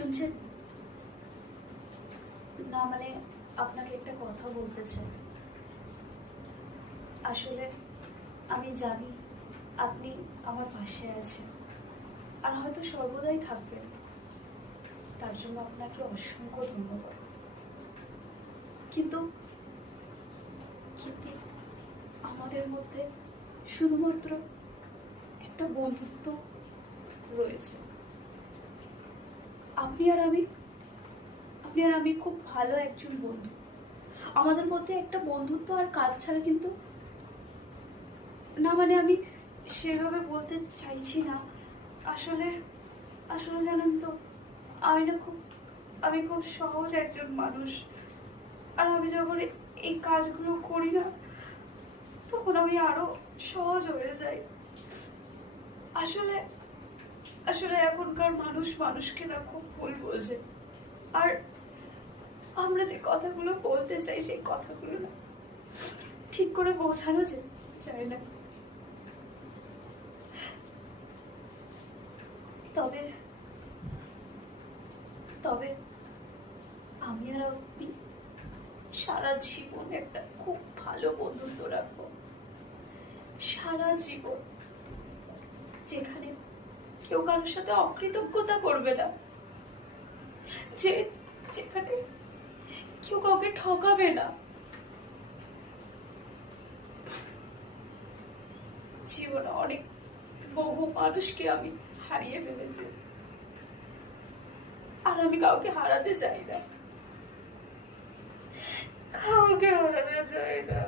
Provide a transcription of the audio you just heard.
শুনছেন? না মানে আপনাকে একটা কথা বলতে চাই। আসলে আমি জানি আপনি আমার পাশে আছেন আর হয়তো সর্বদাই থাকবেন। তার জন্য আপনাকে অসংখ্য ধন্যবাদ। কিন্তু কিন্তু আমাদের মধ্যে শুধুমাত্র একটা বন্ধুত্ব রয়েছে। আপনি আর আমি খুব ভালো একজন বন্ধু। আমাদের মধ্যে একটা বন্ধুত্ব আর কাজ ছাড়া কিন্তু না মানে আমি সেভাবে বলতে চাইছি না। আসলে আসলে জানেন তো, আমি না খুব আমি খুব সহজ একজন মানুষ। আর আমি যখন এই কাজগুলো করি না, তখন আমি আরো সহজ হয়ে যাই। আসলে আসলে এখনকার মানুষ মানুষকে না খুব ভুল বোঝে। আর আমরা যে কথাগুলো বলতে চাই সেই কথাগুলো না ঠিক করে বোঝানো যায় না। তবে তবে আমি আর আপনি সারা জীবন একটা খুব ভালো বন্ধুত্ব রাখবো। সারা জীবন, যেখানে কেউ কারোর সাথে অকৃতজ্ঞতা করবে না, যে যেখানে কেউ কাউকে ঠকাবে না। জীবনে অনেক বহু মানুষকে আমি হারিয়ে ফেলেছি, আর আমি কাউকে হারাতে চাই না। কাউকে হারাতে চাই না।